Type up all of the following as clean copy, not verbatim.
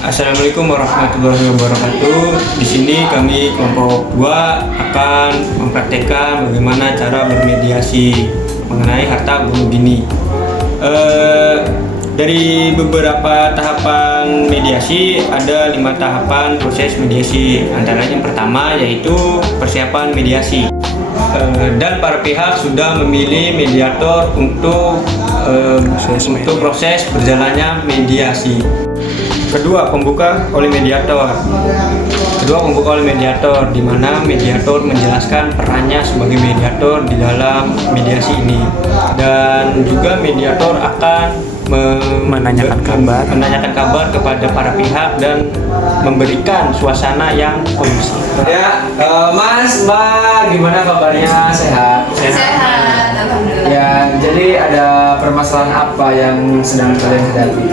Assalamualaikum warahmatullahi wabarakatuh. Di sini kami kelompok 2 akan mempraktekkan bagaimana cara bermediasi mengenai harta bunuh bini. Dari beberapa tahapan mediasi ada 5 tahapan proses mediasi. Antaranya yang pertama yaitu persiapan mediasi. Dan para pihak sudah memilih mediator untuk proses berjalannya mediasi. Kedua, pembuka oleh mediator. Di mana mediator menjelaskan perannya sebagai mediator di dalam mediasi ini, dan juga mediator akan menanyakan kabar kepada para pihak dan memberikan suasana yang kondusif. Ya, Mas, Mbak, gimana kabarnya? Sehat? Sehat, alhamdulillah. Ya, jadi ada permasalahan apa yang sedang kalian hadapi?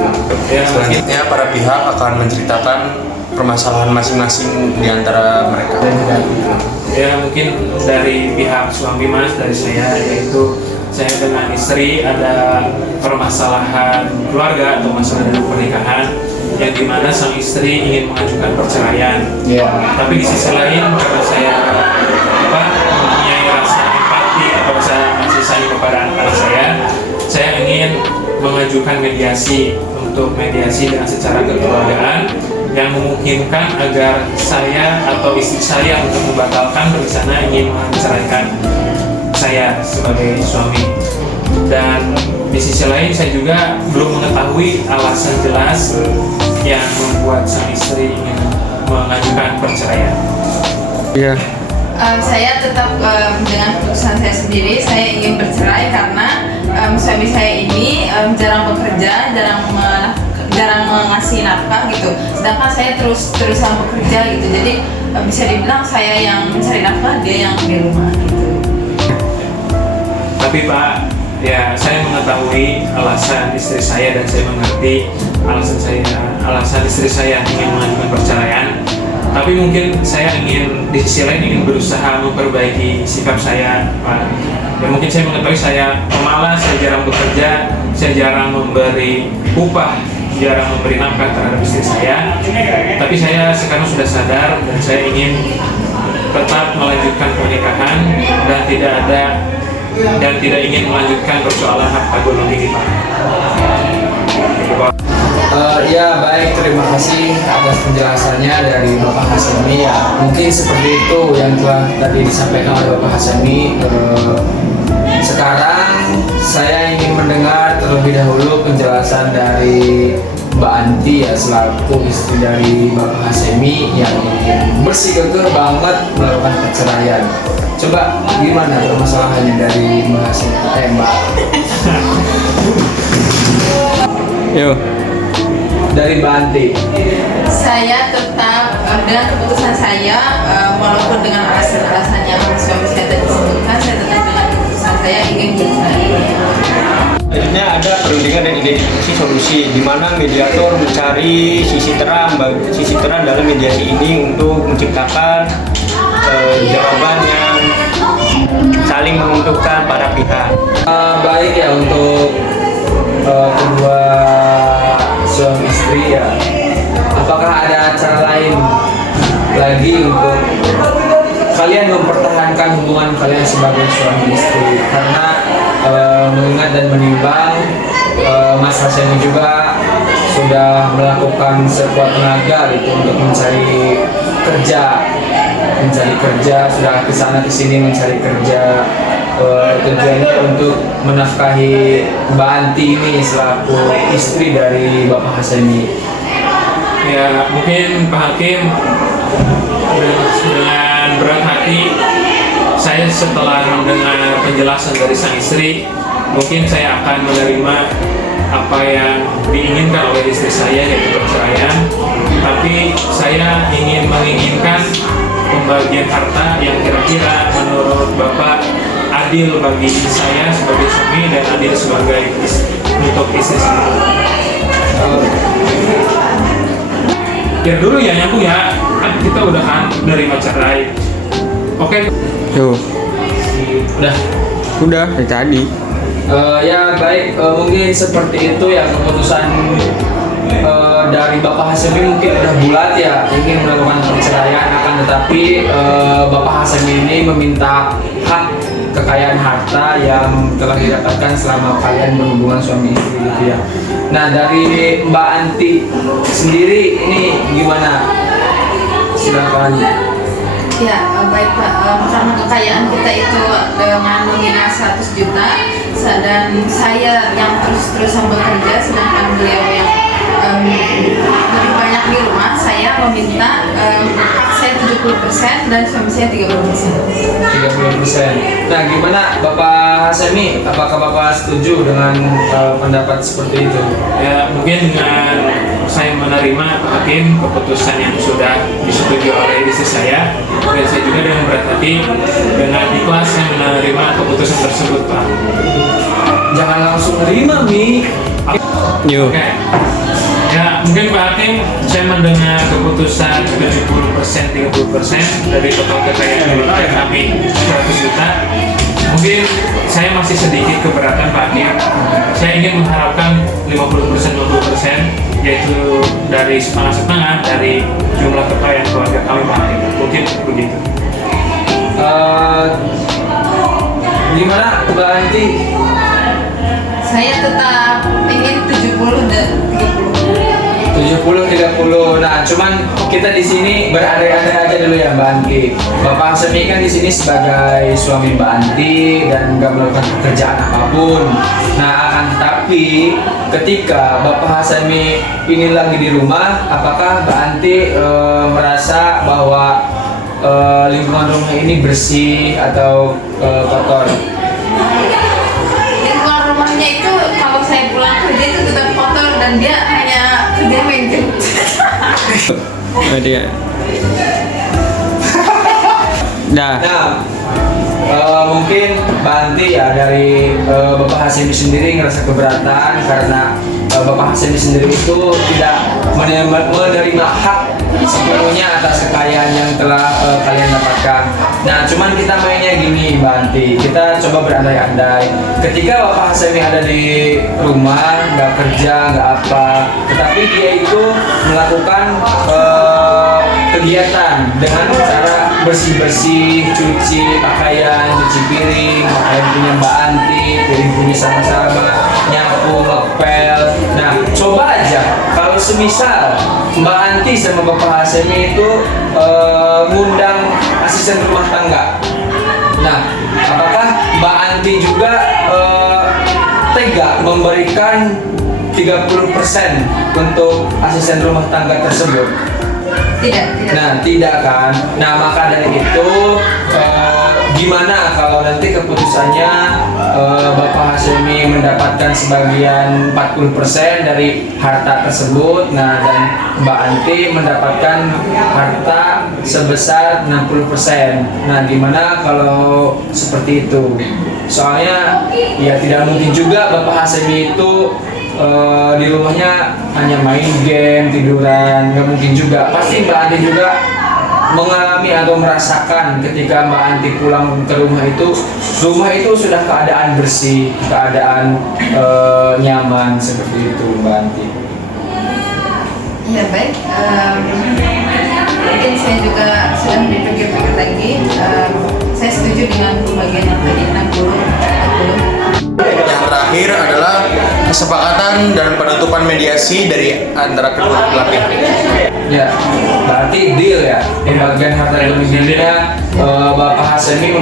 Ya, selanjutnya para pihak akan menceritakan permasalahan masing-masing di antara mereka. Ya, mungkin dari pihak suami Mas, dari saya, yaitu saya dengan istri ada permasalahan keluarga atau masalah dalam pernikahan yang dimana sang istri ingin mengajukan perceraian. Ya. Tapi di sisi lain karena saya mempunyai rasa empati atau rasa kasih sayang kepada anak saya ingin mengajukan mediasi untuk mediasi dengan secara kekeluargaan yang memungkinkan agar saya atau istri saya untuk membatalkan berencana ingin menceraikan saya sebagai suami. Dan di sisi lain saya juga belum mengetahui alasan jelas yang membuat sang istri ingin mengajukan perceraian. Iya. Saya tetap dengan keputusan saya sendiri. Saya ingin bercerai karena suami saya ini jarang bekerja, jarang mengasih nafkah gitu. Sedangkan saya terusan bekerja gitu. Jadi bisa dibilang saya yang mencari nafkah, dia yang di rumah gitu. Tapi Pak, ya saya mengetahui alasan istri saya dan saya mengerti alasan istri saya ingin mengajukan perceraian. Tapi mungkin saya ingin di sisi lain ingin berusaha memperbaiki sikap saya, Pak. Ya mungkin saya mengetahui saya pemalas, saya jarang bekerja, saya jarang memberi upah, jarang memberi nafkah terhadap istri saya. Tapi saya sekarang sudah sadar dan saya ingin tetap melanjutkan pernikahan dan tidak ingin melanjutkan persoalan harta gono ini, Pak. Ya, baik, terima kasih atas penjelasannya dari Bapak Hasemi. Ya, mungkin seperti itu yang telah tadi disampaikan oleh Bapak Hasemi. Sekarang saya ingin mendengar terlebih dahulu penjelasan dari Mbak Anti ya, selaku istri dari Bapak Hasemi yang ingin bersikukuh banget melakukan perceraian. Coba gimana permasalahannya dari Mbak Hasemi? Mbak. Yo. Dari Mbak Anti. Saya tetap dengan keputusan saya, walaupun dengan alasan-alasan yang suami saya tadi sebutkan, saya tetap dengan keputusan saya ingin bercerai. Selanjutnya ada perundingan dan identifikasi solusi, di mana mediator mencari sisi terang dalam mediasi ini untuk menciptakan jawaban yang saling menguntungkan para pihak. Baik ya, untuk kedua suami istri ya, apakah ada cara lain lagi untuk kalian mempertahankan hubungan kalian sebagai suami istri? Karena mengingat dan menimbang Mas Hasemi juga sudah melakukan sekuat tenaga gitu untuk mencari kerja, sudah kesana kesini mencari kerja, tujuannya untuk menafkahi Mbak Anti ini selaku istri dari Bapak Hasemi. Ya mungkin Pak Hakim, dengan berat hati saya setelah mendengar penjelasan dari sang istri, mungkin saya akan menerima apa yang diinginkan oleh istri saya, yaitu perceraian. Tapi saya menginginkan pembagian harta yang kira-kira menurut Bapak adil bagi saya sebagai suami dan adil sebagai untuk istri saya. Ya dulu ya nyambung ya, kan kita udah kan dari cerai. Oke. Yo. Udah dari tadi. Ya baik, mungkin seperti itu ya keputusan dari Bapak Hasemi mungkin udah bulat ya ingin melakukan perceraian, akan tetapi Bapak Hasemi ini meminta hak kekayaan harta yang telah didapatkan selama kalian berhubungan suami istri gitu ya. Nah dari Mbak Anti sendiri ini gimana? Silakan. Ya, baik Pak. Karena kekayaan kita itu dengan nominal 100 juta dan saya yang terus-terusan bekerja sedangkan beliau yang lebih banyak di rumah, saya meminta hak saya 70% dan suami saya 30%. 30%. Nah, gimana Bapak Hasemi? Apakah Bapak setuju dengan pendapat seperti itu? Ya, mungkin dengan saya menerima hakim keputusan yang sudah disetujui oleh istri saya, dan saya juga dengan berat hati dengan ikhlas saya menerima keputusan tersebut, Pak. Jangan langsung terima, Mi. Yuk. Oke. Ya, mungkin Pak Hakim, saya mendengar keputusan 70% 30% dari total kekayaan dari kami 100 juta. Mungkin saya masih sedikit keberatan Pak Hakim. Saya ingin mengharapkan 50% 50%, yaitu dari setengah-setengah dari jumlah kekayaan keluarga kami Pak Hakim. Mungkin begitu. Gimana Mbak Anti? Saya tetap ingin 70 dan 70-30. Nah, cuman kita di sini berandai-andai aja dulu ya Mbak Anti. Bapak Hasemi kan di sini sebagai suami Mbak Anti dan nggak melakukan pekerjaan apapun. Nah, akan tetapi ketika Bapak Hasemi ini lagi di rumah, apakah Mbak Anti merasa bahwa lingkungan rumah ini bersih atau kotor? lingkungan rumahnya itu kalau saya pulang kerja itu tetap kotor dan dia hanya kerja maintenance. Dia. Nah, mungkin Mbak Anti ya dari Bapak Hasemi sendiri ngerasa keberatan karena Bapak Hasemi sendiri itu tidak menerima hak sepenuhnya atas kekayaan yang telah kalian dapatkan. Nah, cuman kita mainnya gini Mbak Anti, kita coba berandai-andai. Ketika Bapak Hasemi ada di rumah, nggak kerja, nggak apa, tetapi dia itu melakukan kegiatan dengan cara bersih-bersih, cuci pakaian, cuci piring, pakaian punya Mbak Anti, piring punya sama-sama, nyapu, ngepel. Nah, coba aja kalau semisal Mbak Anti sama Bapak Hasemi itu ngundang asisten rumah tangga. Nah, apakah Mbak Anti juga tega memberikan 30% untuk asisten rumah tangga tersebut? Tidak. Nah, tidak kan? Nah, maka dari itu gimana kalau nanti keputusannya Bapak Hasemi mendapatkan sebagian 40% dari harta tersebut, nah dan Mbak Anti mendapatkan harta sebesar 60%. Nah, gimana kalau seperti itu? Soalnya ya tidak mungkin juga Bapak Hasemi itu di rumahnya hanya main game, tiduran, nggak mungkin juga. Pasti Mbak Anti juga mengalami atau merasakan ketika Mbak Anti pulang ke rumah itu sudah keadaan bersih, keadaan nyaman seperti itu Mbak Anti. Ya baik, mungkin saya juga sudah dipikir-pikir lagi. Saya setuju dengan pembagian yang tadi 60-40. Yang terakhir adalah kesepakatan dan penutupan mediasi dari antara kedua belah pihak. Ya, berarti deal ya. Pembagian harta kerugiannya Bapak Hasemi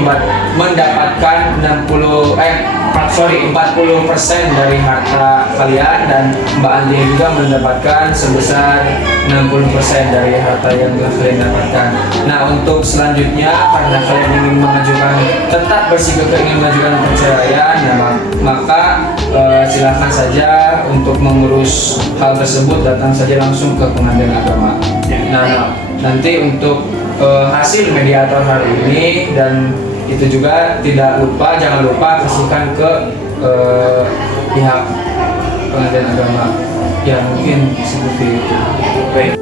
mendapatkan 40% dari harta kalian dan Mbak Anti juga mendapatkan sebesar 60% dari harta yang telah kalian dapatkan. Nah, untuk selanjutnya karena kalian ingin mengajukan tetap bersikukuh ingin mengajukan perceraian, ya maka silakan saja untuk mengurus hal tersebut datang saja langsung ke pengadilan agama. Nah, nanti untuk hasil mediator hari ini dan itu juga jangan lupa kasihkan ke pihak pengadilan agama. Ya mungkin seperti itu. Baik.